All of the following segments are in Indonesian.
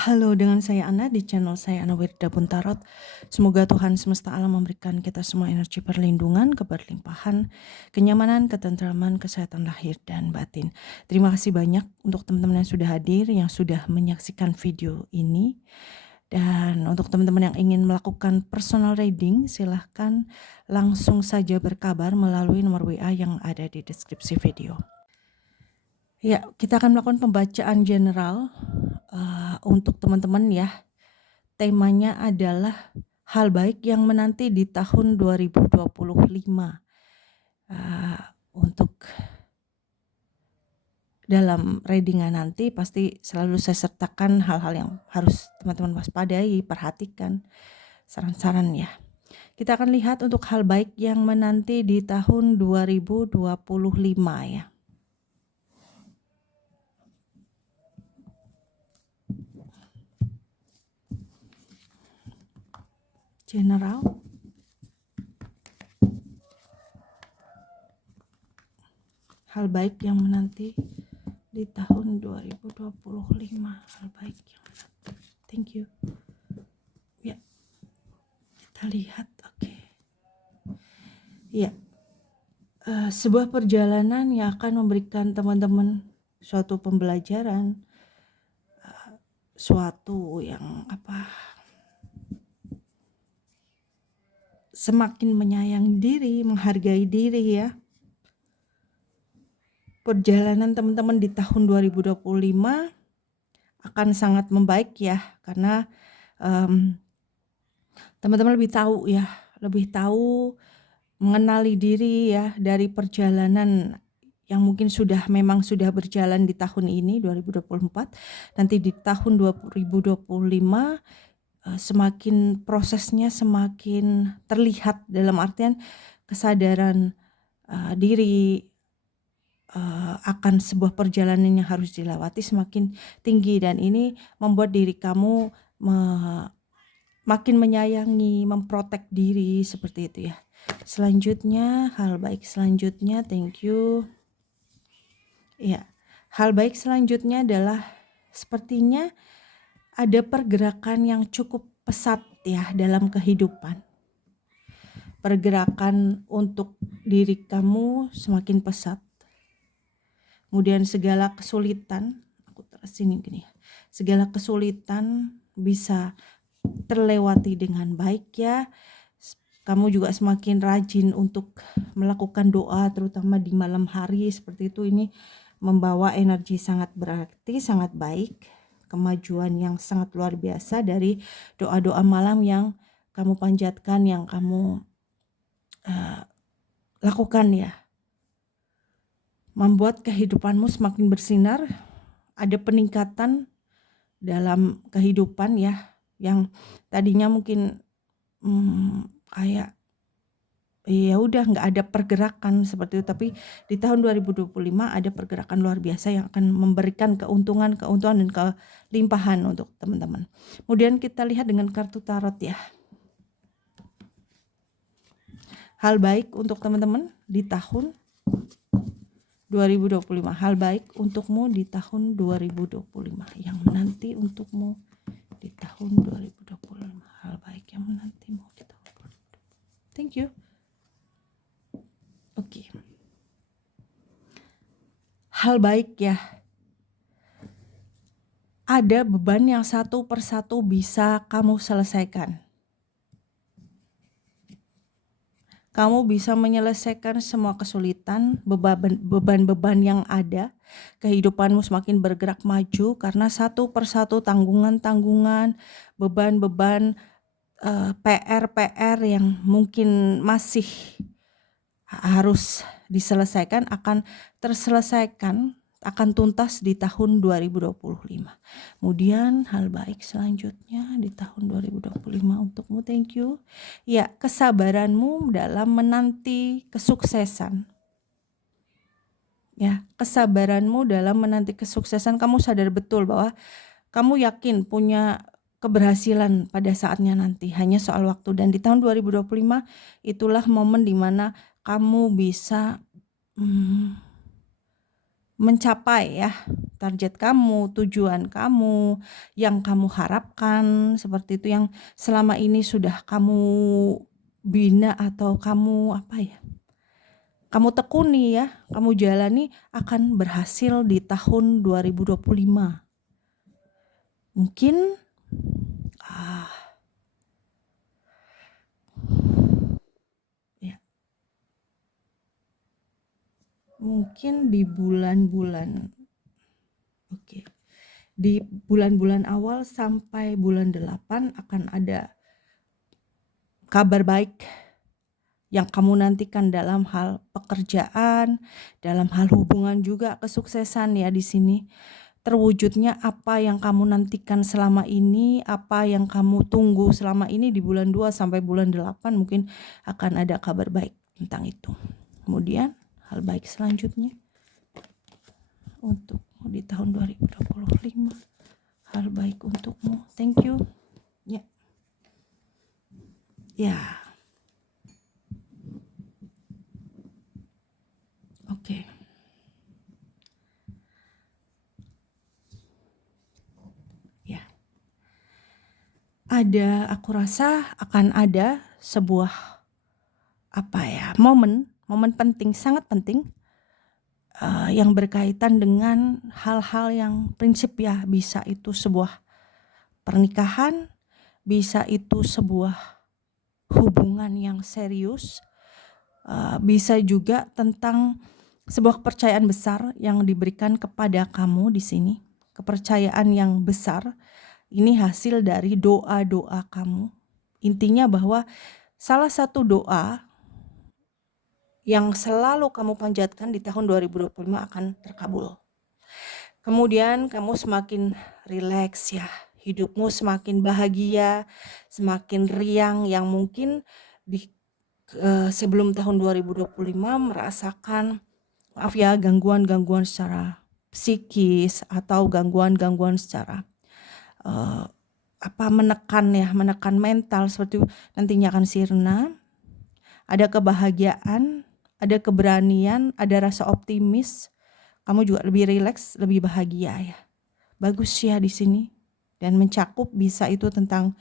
Halo, dengan saya Ana di channel saya Ana Wirda Buntarot. Semoga Tuhan semesta alam memberikan kita semua energi perlindungan, keberlimpahan, kenyamanan, ketentraman, kesehatan lahir dan batin. Terima kasih banyak untuk teman-teman yang sudah hadir, yang sudah menyaksikan video ini. Dan untuk teman-teman yang ingin melakukan personal reading, silahkan langsung saja berkabar melalui nomor WA yang ada di deskripsi video. Ya, kita akan melakukan pembacaan general untuk teman-teman ya. Temanya adalah hal baik yang menanti di tahun 2025. Untuk dalam readingan nanti pasti selalu saya sertakan hal-hal yang harus teman-teman waspadai, perhatikan, saran-saran ya. Kita akan lihat untuk hal baik yang menanti di tahun 2025 ya. General. Hal baik yang menanti di tahun 2025. Hal baik yang menanti. Thank you. Ya. Kita lihat, oke. Ya. Sebuah perjalanan yang akan memberikan teman-teman suatu pembelajaran, suatu yang semakin menyayangi diri, menghargai diri ya. Perjalanan teman-teman di tahun 2025 akan sangat membaik ya, karena teman-teman lebih tahu mengenali diri ya dari perjalanan yang mungkin memang sudah berjalan di tahun ini 2024. Nanti di tahun 2025 semakin prosesnya semakin terlihat, dalam artian kesadaran diri akan sebuah perjalanan yang harus dilewati semakin tinggi, dan ini membuat diri kamu makin menyayangi, memprotek diri seperti itu ya. Selanjutnya, hal baik selanjutnya, thank you. Ya, hal baik selanjutnya adalah sepertinya ada pergerakan yang cukup pesat ya dalam kehidupan. Pergerakan untuk diri kamu semakin pesat. Kemudian segala kesulitan, segala kesulitan bisa terlewati dengan baik ya. Kamu juga semakin rajin untuk melakukan doa, terutama di malam hari seperti itu. Ini membawa energi sangat berarti, sangat baik, kemajuan yang sangat luar biasa dari doa-doa malam yang kamu panjatkan, yang kamu lakukan ya. Membuat kehidupanmu semakin bersinar, ada peningkatan dalam kehidupan ya, yang tadinya mungkin kayak ya udah nggak ada pergerakan seperti itu, tapi di tahun 2025 ada pergerakan luar biasa yang akan memberikan keuntungan dan kelimpahan untuk teman-teman. Kemudian kita lihat dengan kartu tarot ya. Hal baik untuk teman-teman di tahun 2025. Hal baik untukmu di tahun 2025 yang menanti untukmu di tahun 2025. Hal baik yang menantimu di tahun 2025. Thank you. Oke. Hal baik ya. Ada beban yang satu persatu bisa kamu selesaikan. Kamu bisa menyelesaikan semua kesulitan, beban-beban yang ada. Kehidupanmu semakin bergerak maju karena satu persatu tanggungan-tanggungan, beban-beban, PR-PR yang mungkin masih harus diselesaikan akan terselesaikan, akan tuntas di tahun 2025. Kemudian hal baik selanjutnya di tahun 2025 untukmu, thank you. Ya, kesabaranmu dalam menanti kesuksesan. Ya, kesabaranmu dalam menanti kesuksesan, kamu sadar betul bahwa kamu yakin punya keberhasilan pada saatnya nanti, hanya soal waktu. Dan di tahun 2025 itulah momen dimana kamu bisa mencapai ya target kamu, tujuan kamu, yang kamu harapkan, seperti itu yang selama ini sudah kamu bina atau kamu kamu tekuni ya, kamu jalani akan berhasil di tahun 2025. Mungkin ya, mungkin di bulan-bulan di bulan-bulan awal sampai bulan 8 akan ada kabar baik yang kamu nantikan dalam hal pekerjaan, dalam hal hubungan juga kesuksesan ya di sini. Terwujudnya apa yang kamu nantikan selama ini, apa yang kamu tunggu selama ini di bulan 2 sampai bulan 8 mungkin akan ada kabar baik tentang itu. Kemudian hal baik selanjutnya untuk di tahun 2025, hal baik untukmu. Thank you. Ya. Ya. Oke. Ya. Aku rasa akan ada sebuah momen penting, sangat penting yang berkaitan dengan hal-hal yang prinsip ya, bisa itu sebuah pernikahan, bisa itu sebuah hubungan yang serius, bisa juga tentang sebuah kepercayaan besar yang diberikan kepada kamu di sini. Kepercayaan yang besar ini hasil dari doa-doa kamu. Intinya bahwa salah satu doa yang selalu kamu panjatkan di tahun 2025 akan terkabul. Kemudian kamu semakin rileks ya, hidupmu semakin bahagia, semakin riang, yang mungkin di sebelum tahun 2025 merasakan gangguan-gangguan secara psikis atau gangguan-gangguan secara menekan mental, seperti itu nantinya akan sirna. Ada kebahagiaan, ada keberanian, ada rasa optimis. Kamu juga lebih rileks, lebih bahagia ya. Bagus ya di sini. Dan mencakup bisa itu tentang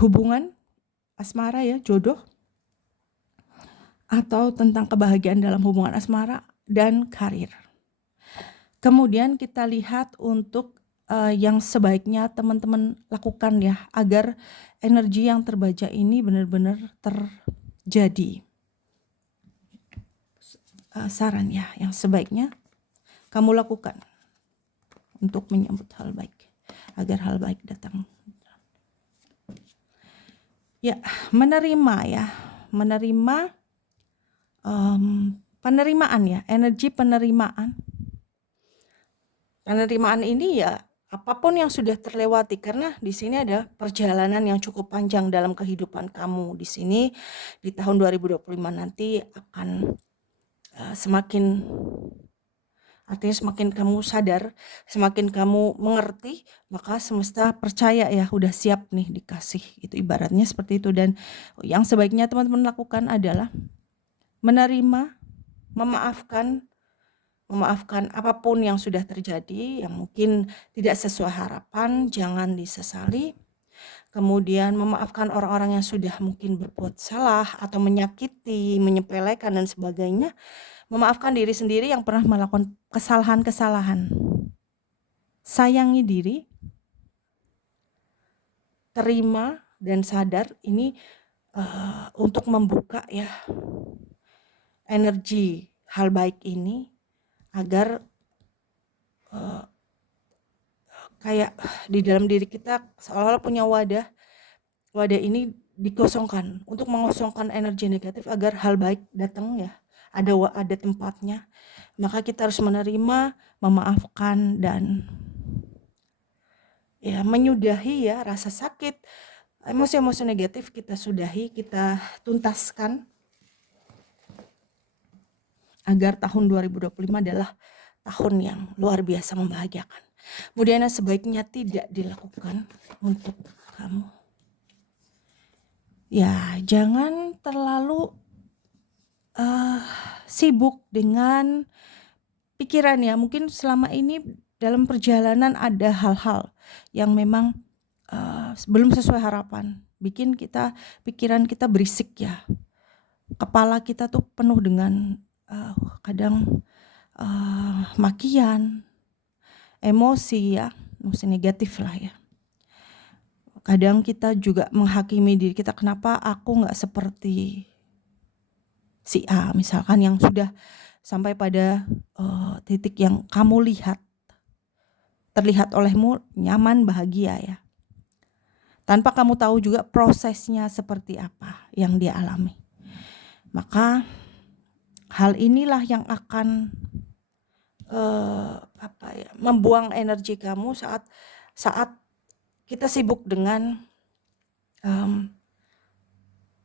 hubungan asmara ya, jodoh, atau tentang kebahagiaan dalam hubungan asmara dan karir. Kemudian kita lihat untuk yang sebaiknya teman-teman lakukan ya, agar energi yang terbaca ini benar-benar terjadi. Saran ya, yang sebaiknya kamu lakukan untuk menyambut hal baik, agar hal baik datang. Ya, menerima penerimaan ya, energi penerimaan. Penerimaan ini ya apapun yang sudah terlewati, karena di sini ada perjalanan yang cukup panjang dalam kehidupan kamu. Di sini di tahun 2025 nanti akan semakin kamu sadar, semakin kamu mengerti, maka semesta percaya ya, udah siap nih dikasih. Itu ibaratnya seperti itu. Dan yang sebaiknya teman-teman lakukan adalah menerima, memaafkan apapun yang sudah terjadi, yang mungkin tidak sesuai harapan, jangan disesali. Kemudian memaafkan orang-orang yang sudah mungkin berbuat salah atau menyakiti, menyepelekan dan sebagainya. Memaafkan diri sendiri yang pernah melakukan kesalahan-kesalahan. Sayangi diri, terima dan sadar ini untuk membuka ya energi hal baik ini, agar kayak di dalam diri kita seolah-olah punya wadah ini dikosongkan untuk mengosongkan energi negatif agar hal baik datang ya, ada tempatnya. Maka kita harus menerima, memaafkan, dan ya menyudahi ya rasa sakit, emosi-emosi negatif kita sudahi, kita tuntaskan, agar tahun 2025 adalah tahun yang luar biasa membahagiakan. Kemudian sebaiknya tidak dilakukan untuk kamu. Ya, jangan terlalu sibuk dengan pikiran ya, mungkin selama ini dalam perjalanan ada hal-hal yang memang belum sesuai harapan, bikin pikiran kita berisik ya. Kepala kita tuh penuh dengan kadang makian, emosi ya, emosi negatif lah ya. Kadang kita juga menghakimi diri kita, kenapa aku nggak seperti si A misalkan yang sudah sampai pada titik yang kamu terlihat olehmu nyaman, bahagia ya. Tanpa kamu tahu juga prosesnya seperti apa yang dia alami. Maka hal inilah yang akan membuang energi kamu saat kita sibuk dengan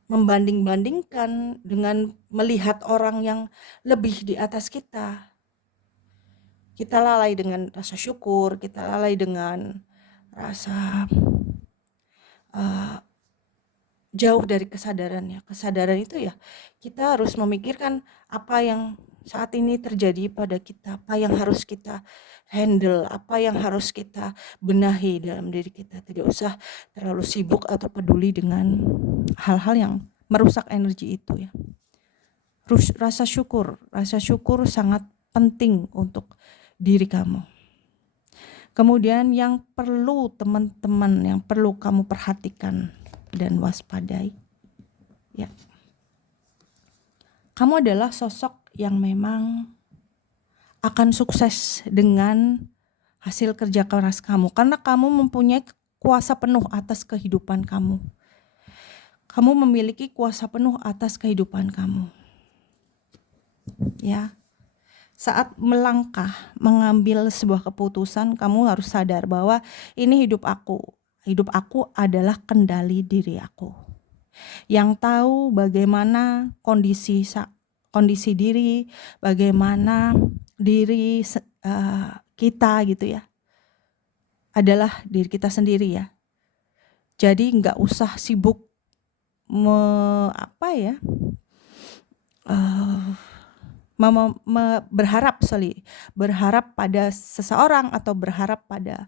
membanding-bandingkan, dengan melihat orang yang lebih di atas kita. Kita lalai dengan rasa syukur, kita lalai dengan rasa jauh dari kesadaran ya. Kesadaran itu ya kita harus memikirkan apa yang saat ini terjadi pada kita, apa yang harus kita handle, apa yang harus kita benahi dalam diri kita. Tidak usah terlalu sibuk atau peduli dengan hal-hal yang merusak energi itu ya. Rasa syukur sangat penting untuk diri kamu. Kemudian yang perlu teman-teman, yang perlu kamu perhatikan dan waspadai ya, kamu adalah sosok yang memang akan sukses dengan hasil kerja keras kamu, karena kamu mempunyai kuasa penuh atas kehidupan kamu. Kamu memiliki kuasa penuh atas kehidupan kamu ya. Saat melangkah, mengambil sebuah keputusan, kamu harus sadar bahwa ini hidup aku. Hidup aku adalah kendali diri aku. Yang tahu bagaimana kondisi diri, bagaimana diri kita gitu ya, adalah diri kita sendiri ya. Jadi nggak usah sibuk berharap pada seseorang atau berharap pada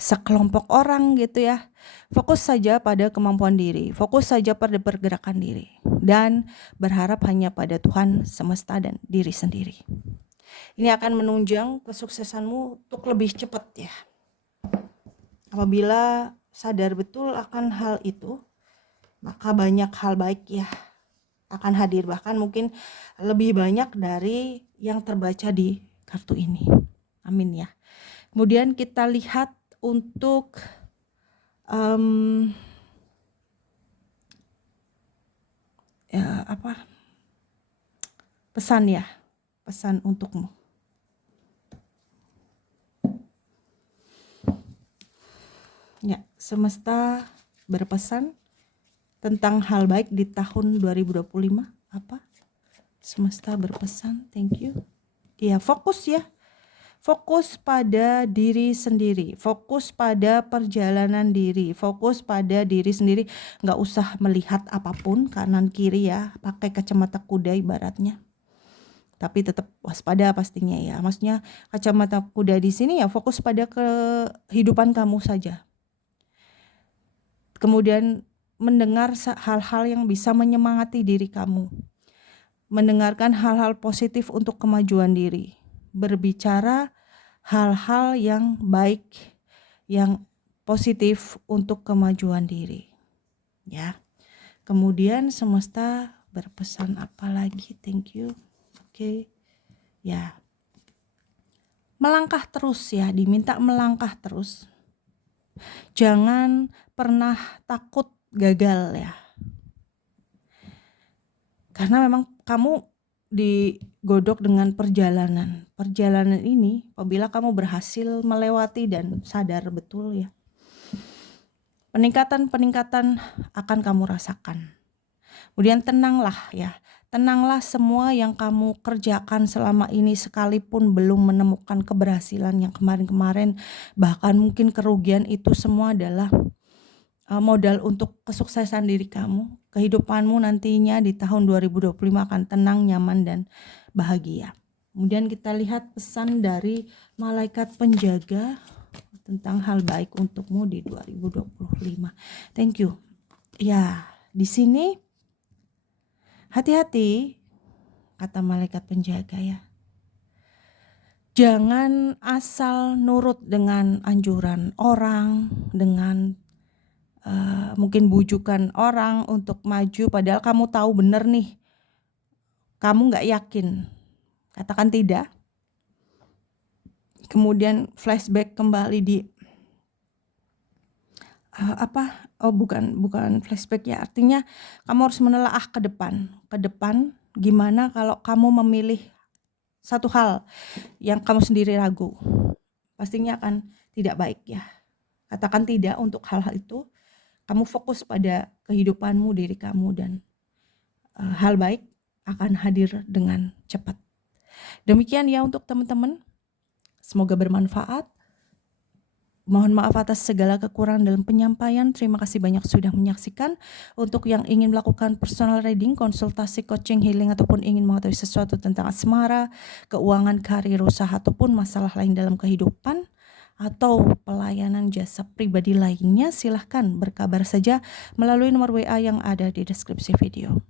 sekelompok orang gitu ya. Fokus saja pada kemampuan diri, fokus saja pada pergerakan diri, dan berharap hanya pada Tuhan semesta dan diri sendiri. Ini akan menunjang kesuksesanmu untuk lebih cepat ya. Apabila sadar betul akan hal itu, maka banyak hal baik ya akan hadir, bahkan mungkin lebih banyak dari yang terbaca di kartu ini. Amin ya. Kemudian kita lihat untuk pesan untukmu. Ya, semesta berpesan tentang hal baik di tahun 2025. Apa? Semesta berpesan, thank you. Ya, fokus ya. Fokus pada diri sendiri, fokus pada perjalanan diri, fokus pada diri sendiri. Nggak usah melihat apapun kanan kiri ya, pakai kacamata kuda ibaratnya. Tapi tetap waspada pastinya ya. Maksudnya kacamata kuda di sini ya fokus pada kehidupan kamu saja. Kemudian mendengar hal-hal yang bisa menyemangati diri kamu. Mendengarkan hal-hal positif untuk kemajuan diri. Berbicara hal-hal yang baik, yang positif untuk kemajuan diri. Ya. Kemudian semesta berpesan apa lagi? Thank you. Oke. Ya. Melangkah terus ya, diminta melangkah terus. Jangan pernah takut gagal ya. Karena memang kamu digodok dengan perjalanan. Perjalanan ini apabila kamu berhasil melewati dan sadar betul ya, peningkatan akan kamu rasakan. Kemudian tenanglah ya. Tenanglah, semua yang kamu kerjakan selama ini sekalipun belum menemukan keberhasilan yang kemarin-kemarin, bahkan mungkin kerugian, itu semua adalah modal untuk kesuksesan diri kamu. Kehidupanmu nantinya di tahun 2025 akan tenang, nyaman, dan bahagia. Kemudian kita lihat pesan dari malaikat penjaga tentang hal baik untukmu di 2025. Thank you. Ya, di sini hati-hati, kata malaikat penjaga ya. Jangan asal nurut dengan anjuran orang, dengan mungkin bujukan orang untuk maju, padahal kamu tahu benar nih, kamu nggak yakin. Katakan tidak. Kemudian flashback kembali di bukan flashback ya, artinya kamu harus menelaah ke depan gimana kalau kamu memilih satu hal yang kamu sendiri ragu, pastinya akan tidak baik ya. Katakan tidak untuk hal-hal itu, kamu fokus pada kehidupanmu, diri kamu, dan hal baik akan hadir dengan cepat. Demikian ya untuk teman-teman, semoga bermanfaat. Mohon maaf atas segala kekurangan dalam penyampaian. Terima kasih banyak sudah menyaksikan. Untuk yang ingin melakukan personal reading, konsultasi, coaching, healing, ataupun ingin mengetahui sesuatu tentang asmara, keuangan, karir, usaha, ataupun masalah lain dalam kehidupan, atau pelayanan jasa pribadi lainnya, silahkan berkabar saja melalui nomor WA yang ada di deskripsi video.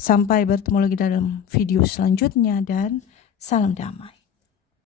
Sampai bertemu lagi dalam video selanjutnya dan salam damai.